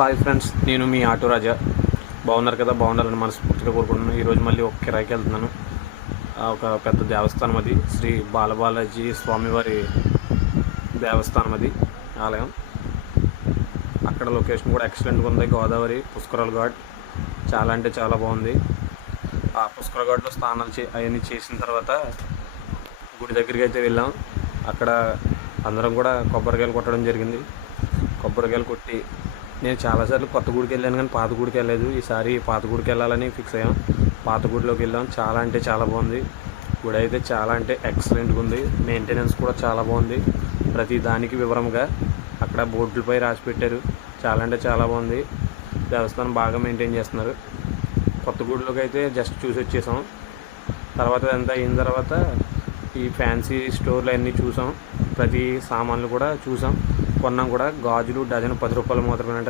Hi friends, నేను మీ auto రాజా. బాగున్నారు కదా? బాగుండాలని మనస్ఫూర్తిగా కోరుకుంటున్నాను. ఈరోజు మళ్ళీ ఒక కిరాయికి వెళ్తున్నాను. ఒక పెద్ద దేవస్థానం, అది శ్రీ బాలబాలాజీ స్వామివారి దేవస్థానం, అది ఆలయం. అక్కడ లొకేషన్ కూడా ఎక్సలెంట్గా ఉంది. గోదావరి పుష్కరాల ఘాట్ చాలా అంటే చాలా బాగుంది. ఆ పుష్కర ఘాట్లో స్నానాలు అవన్నీ చేసిన తర్వాత గుడి దగ్గరికి అయితే వెళ్ళాం. అక్కడ అందరం కూడా కొబ్బరికాయలు కొట్టడం జరిగింది. కొబ్బరికాయలు కొట్టి నేను చాలాసార్లు కొత్త గుడికి వెళ్ళాను, కానీ పాత గుడికి వెళ్ళలేదు. ఈసారి పాత గుడికి వెళ్ళాలని ఫిక్స్ అయ్యాం. పాత గుడిలోకి వెళ్ళాం. చాలా అంటే చాలా బాగుంది. గుడి అయితే చాలా అంటే ఎక్సలెంట్గా ఉంది. మెయింటెనెన్స్ కూడా చాలా బాగుంది. ప్రతి దానికి వివరంగా అక్కడ బోర్డులపై రాసి పెట్టారు. చాలా అంటే చాలా బాగుంది. దేవస్థానం బాగా మెయింటైన్ చేస్తున్నారు. కొత్త గుడిలోకి అయితే జస్ట్ చూసి వచ్చేసాం. తర్వాత అంతా అయిన తర్వాత ఈ ఫ్యాన్సీ స్టోర్లు అన్నీ చూసాం. ప్రతి సామాన్లు కూడా చూసాం, కొన్నాం కూడా. గాజులు డజన్ 10 రూపాయలు మాత్రమే.